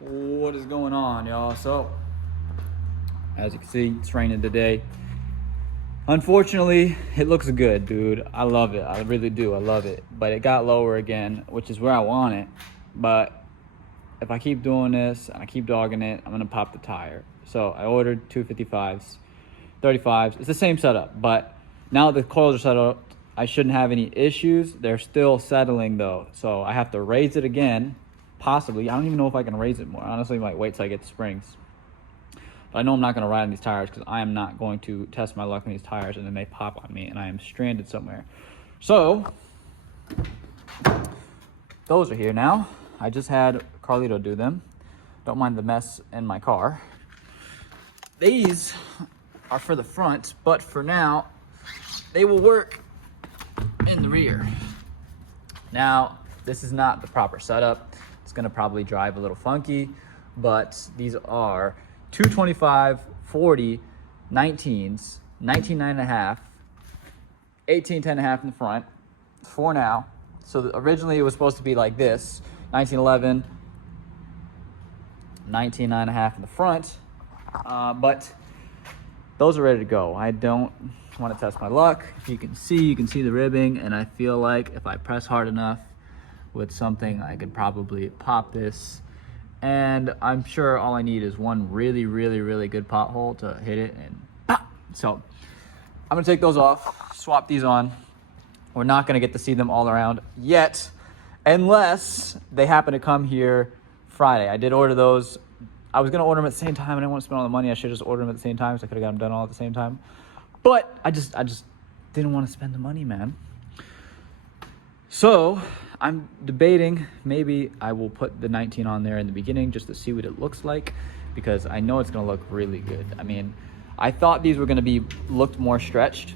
What is going on, y'all? So, as you can see, it's raining today. Unfortunately, it looks good, dude. I love it. I really do. I love it. But it got lower again, which is where I want it. But if I keep doing this and I keep dogging it, I'm going to pop the tire. So I ordered 255s, 35s. It's the same setup, but now the coils are set up, I shouldn't have any issues. They're still settling though. So I have to raise it again, possibly. I don't even know if I can raise it more. Honestly, I might wait till I get the springs. But I know I'm not going to ride on these tires because I am not going to test my luck on these tires and then they pop on me and I am stranded somewhere. So those are here now. I just had Carlito do them. Don't mind the mess in my car. These are for the front, but for now, they will work in the rear. Now, this is not the proper setup. It's gonna probably drive a little funky, but these are 225, 40, 19s, 19.5, 18.5 in the front, for now. So originally it was supposed to be like this, 1911, 19.5 in the front, but those are ready to go. I don't want to test my luck. If you can see the ribbing, and I feel like if I press hard enough with something, I could probably pop this. And I'm sure all I need is one really, really, really good pothole to hit it and pop. So I'm gonna take those off, swap these on. We're not gonna get to see them all around yet, unless they happen to come here Friday. I did order those. I was gonna order them at the same time. I didn't want to spend all the money. I should just order them at the same time, so I could have got them done all at the same time. But I just didn't want to spend the money, man. So I'm debating, maybe I will put the 19 on there in the beginning just to see what it looks like, because I know it's gonna look really good. I mean, I thought these were gonna looked more stretched.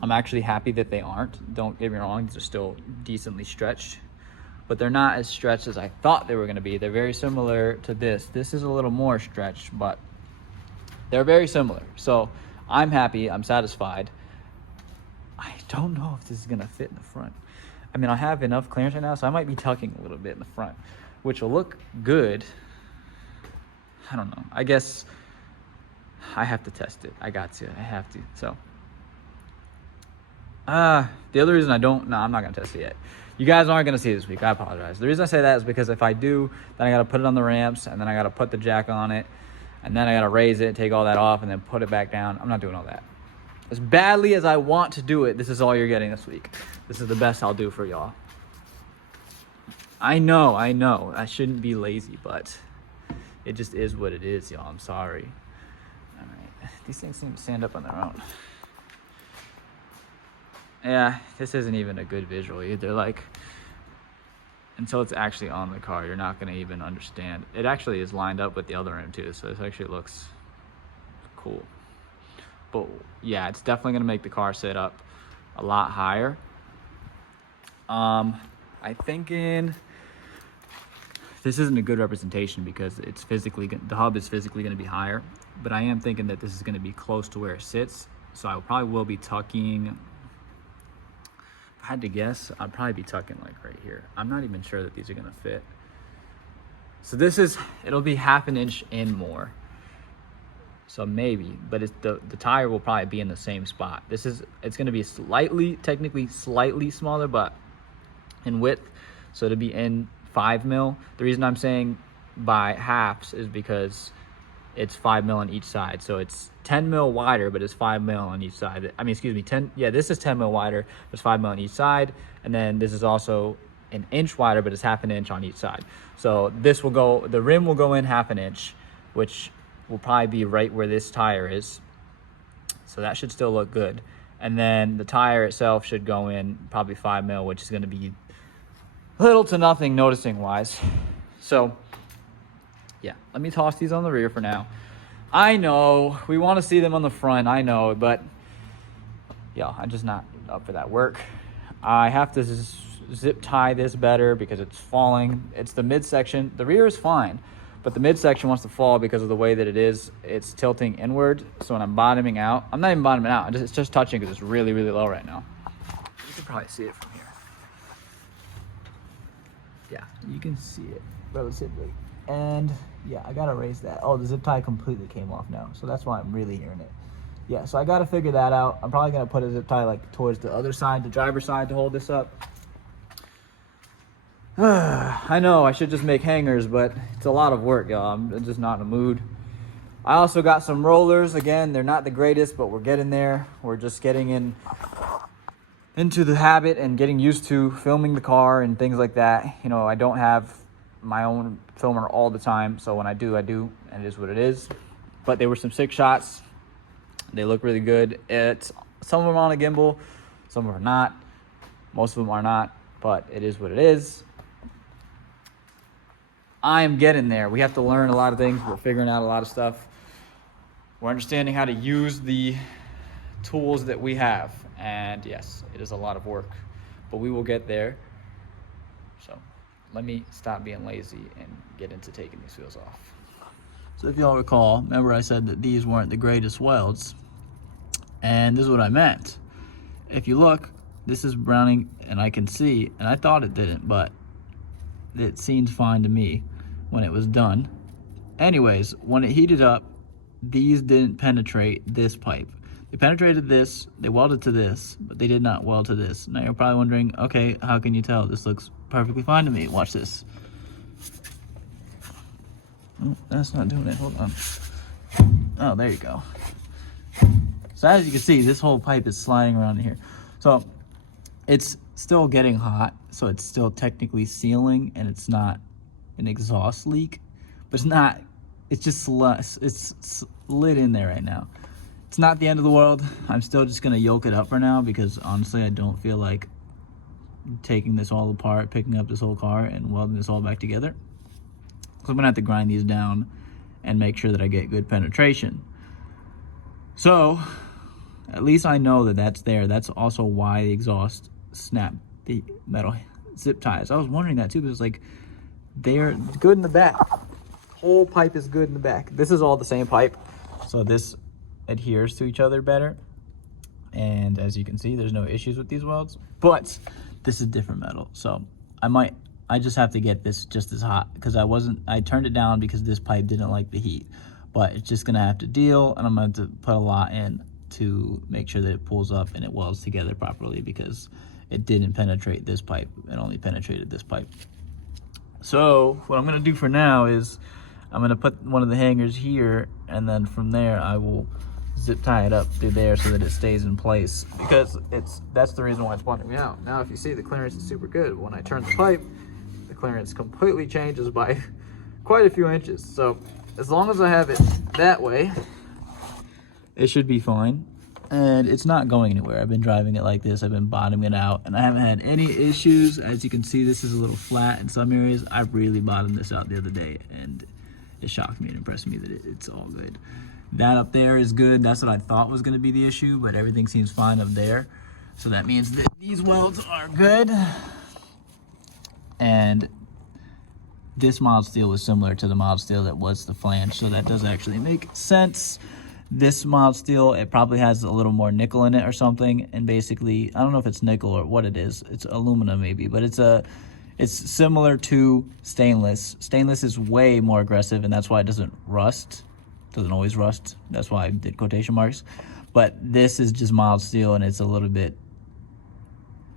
I'm actually happy that they aren't. Don't get me wrong, these are still decently stretched, but they're not as stretched as I thought they were gonna be. They're very similar to this. This is a little more stretched, but they're very similar. So I'm happy, I'm satisfied. I don't know if this is gonna fit in the front. I mean, I have enough clearance right now, so I might be tucking a little bit in the front, which will look good. I don't know. I guess I have to test it. I have to. So, the other reason I'm not gonna test it yet. You guys aren't gonna see it this week. I apologize. The reason I say that is because if I do, then I gotta put it on the ramps, and then I gotta put the jack on it, and then I gotta raise it, take all that off, and then put it back down. I'm not doing all that. As badly as I want to do it, this is all you're getting this week. This is the best I'll do for y'all. I know. I shouldn't be lazy, but it just is what it is, y'all. I'm sorry. All right. These things seem to stand up on their own. Yeah, this isn't even a good visual either. Like, until it's actually on the car, you're not gonna even understand. It actually is lined up with the other rim too, so this actually looks cool. But yeah, it's definitely gonna make the car sit up a lot higher. I'm thinking this isn't a good representation because it's the hub is physically gonna be higher, but I am thinking that this is gonna be close to where it sits. So I probably will be tucking, if I had to guess, I'd probably be tucking like right here. I'm not even sure that these are gonna fit. So it'll be half an inch in more. So maybe, but the tire will probably be in the same spot. It's gonna be technically slightly smaller, but in width, so to be in 5 mil. The reason I'm saying by halves is because it's 5 mil on each side. So it's 10 mil wider, but it's 5 mil on each side. I mean, excuse me, this is 10 mil wider, it's 5 mil on each side. And then this is also an inch wider, but it's half an inch on each side. So the rim will go in half an inch, which will probably be right where this tire is. So that should still look good. And then the tire itself should go in probably 5 mil, which is gonna be little to nothing noticing wise. So yeah, let me toss these on the rear for now. I know we want to see them on the front, I know, but yeah, I'm just not up for that work. I have to zip tie this better because it's falling. It's the midsection. The rear is fine, but the midsection wants to fall because of the way that it is. It's tilting inward. So when I'm bottoming out, I'm not even bottoming out. It's just touching because it's really, really low right now. You can probably see it from here. Yeah, you can see it relatively. And yeah, I gotta raise that. Oh, the zip tie completely came off now, so that's why I'm really hearing it. Yeah, so I gotta figure that out. I'm probably gonna put a zip tie like towards the other side, the driver's side, to hold this up. I know I should just make hangers, but it's a lot of work, y'all. I'm just not in the mood. I also got some rollers. Again, they're not the greatest, but we're getting there. We're just getting into the habit and getting used to filming the car and things like that. You know, I don't have my own filmer all the time, so when I do, and it is what it is. But they were some sick shots. They look really good. Some of them are on a gimbal, some of them are not. Most of them are not, but it is what it is. I'm getting there. We have to learn a lot of things. We're figuring out a lot of stuff. We're understanding how to use the tools that we have. And yes, it is a lot of work, but we will get there. So let me stop being lazy and get into taking these wheels off. So if y'all recall, remember I said that these weren't the greatest welds. And this is what I meant. If you look, this is browning and I can see, and I thought it didn't, but it seemed fine to me when it was done. Anyways, when it heated up, these didn't penetrate this pipe. They penetrated this, they welded to this, but they did not weld to this. Now you're probably wondering, okay, how can you tell? This looks perfectly fine to me. Watch this. Oh, that's not doing it, hold on. Oh, there you go. So as you can see, this whole pipe is sliding around in here. So it's still getting hot, so it's still technically sealing, and it's not an exhaust leak, but it's just slid in there right now. It's not the end of the world. I'm still just gonna yoke it up for now because honestly, I don't feel like taking this all apart, picking up this whole car and welding this all back together. So I'm gonna have to grind these down and make sure that I get good penetration. So at least I know that that's there. That's also why the exhaust snapped the metal zip ties. I was wondering that too, because like they're good in the back. Whole pipe is good in the back. This is all the same pipe, so this adheres to each other better. And as you can see, there's no issues with these welds, but this is different metal. So I just have to get this just as hot because I turned it down because this pipe didn't like the heat, but it's just gonna have to deal, and I'm gonna have to put a lot in to make sure that it pulls up and it welds together properly because it didn't penetrate this pipe. It only penetrated this pipe. So what I'm gonna do for now is I'm gonna put one of the hangers here, and then from there I will zip tie it up through there so that it stays in place, because that's the reason why it's bumping me out. Now if you see, the clearance is super good. When I turn the pipe, the clearance completely changes by quite a few inches. So as long as I have it that way, it should be fine. And it's not going anywhere. I've been driving it like this. I've been bottoming it out, and I haven't had any issues. As you can see, this is a little flat in some areas. I really bottomed this out the other day, and it shocked me and impressed me that it's all good. That up there is good. That's what I thought was going to be the issue, but everything seems fine up there. So that means that these welds are good. And this mild steel was similar to the mild steel that was the flange, so that does actually make sense. This mild steel, it probably has a little more nickel in it or something, and basically, I don't know if it's nickel or what it is. It's aluminum maybe, but it's similar to stainless. Stainless is way more aggressive, and that's why it doesn't rust. Doesn't always rust. That's why I did quotation marks. But this is just mild steel, and it's a little bit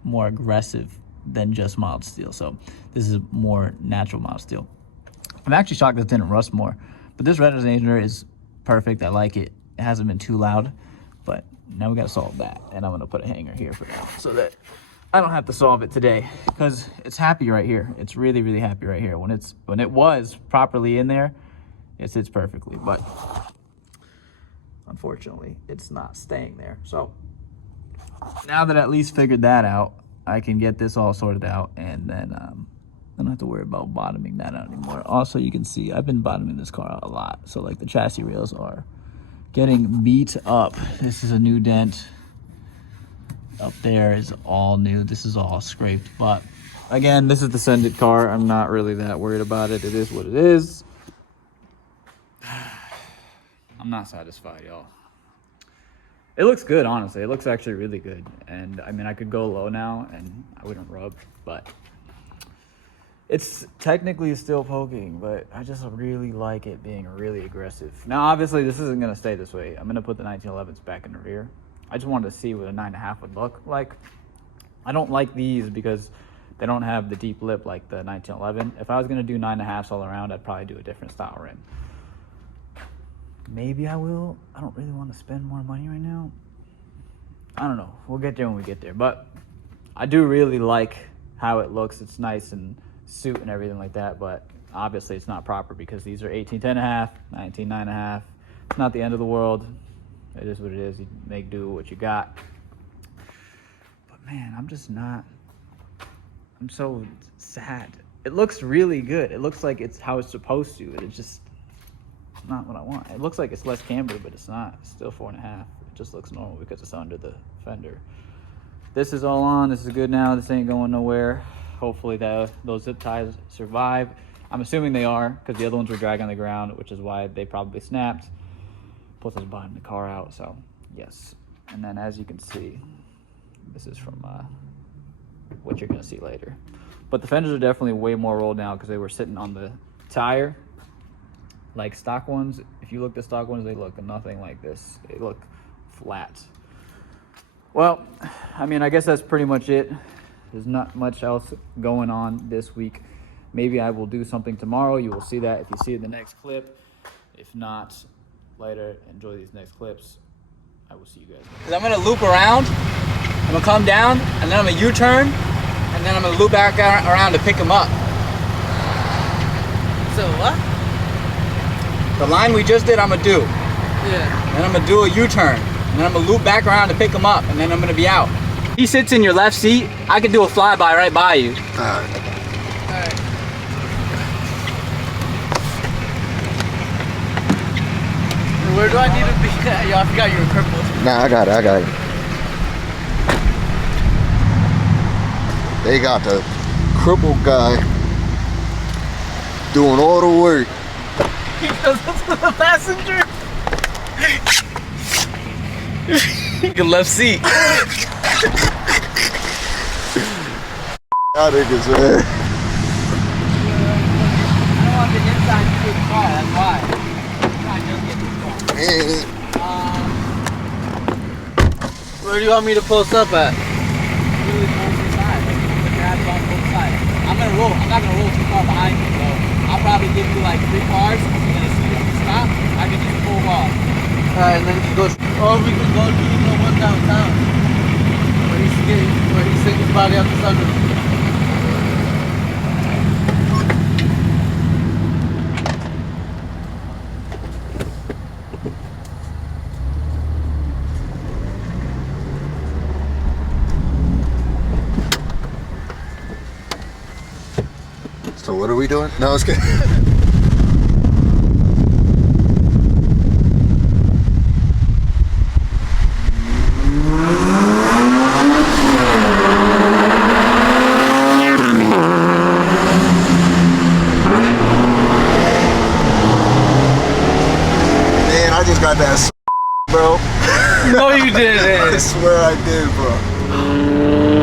more aggressive than just mild steel. So this is more natural mild steel. I'm actually shocked that it didn't rust more, but this resonator is perfect. I like it. It hasn't been too loud, but now we got to solve that. And I'm going to put a hanger here for now so that I don't have to solve it today, because it's happy right here. It's really, really happy right here. When it was properly in there, it sits perfectly, but unfortunately it's not staying there. So now that I at least figured that out, I can get this all sorted out, and then I don't have to worry about bottoming that out anymore. Also, you can see I've been bottoming this car out a lot. So like the chassis rails are getting beat up. This is a new dent. Up there is all new. This is all scraped. But again, this is the Send It car. I'm not really that worried about it. It is what it is. I'm not satisfied, y'all. It looks good, honestly. It looks actually really good. And I mean, I could go low now and I wouldn't rub, but It's technically still poking, but I just really like it being really aggressive. Now, obviously, this isn't going to stay this way. I'm going to put the 1911s back in the rear. I just wanted to see what a 9.5 would look like. I don't like these because they don't have the deep lip like the 1911. If I was going to do 9.5s all around, I'd probably do a different style rim. Maybe I will. I don't really want to spend more money right now. I don't know. We'll get there when we get there. But I do really like how it looks. It's nice and suit and everything like that, but obviously it's not proper because these are 18-10.5, 19-9.5. It's not the end of the world. It is what it is. You make do what you got. But man, I'm so sad. It looks really good. It looks like it's how it's supposed to. It's just not what I want. It looks like it's less camber, but it's not. It's still 4.5. It just looks normal because it's under the fender. This is all on. This is good now. This ain't going nowhere. Hopefully those zip ties survive. I'm assuming they are because the other ones were dragging on the ground, which is why they probably snapped. Plus I was buying the car out, so yes. And then as you can see, this is from what you're gonna see later. But the fenders are definitely way more rolled now because they were sitting on the tire. Like stock ones, if you look at stock ones, they look nothing like this. They look flat. Well, I mean, I guess that's pretty much it. There's not much else going on this week. Maybe I will do something tomorrow. You will see that if you see it in the next clip. If not, later. Enjoy these next clips. I will see you guys later. I'm gonna loop around, I'm gonna come down, and then I'm gonna U-turn, and then I'm gonna loop back around to pick him up. So what? The line we just did, I'm gonna do. Yeah. Then I'm gonna do a U-turn, and then I'm gonna loop back around to pick him up, and then I'm gonna be out. He sits in your left seat, I can do a flyby right by you. Alright. Where do I need to be? Yo, I forgot you were crippled. Nah, I got it. They got the crippled guy doing all the work. He goes to the passenger. Your left seat. Y'all niggas, man. I don't want the inside to get car, that's why. I'm trying to just get this car. Where do you want me to post up at? Really both sides. The grabs on both sides. I'm not gonna roll too far behind you, so I'll probably give you like 3 cars, and then as soon as you stop, I can just pull off. Alright, and then you go, or we can go to the one downtown. Where he's sitting his body out the sunroof. So what are we doing? No, it's good. Man, I just got that, bro. No, you didn't. I swear I did, bro.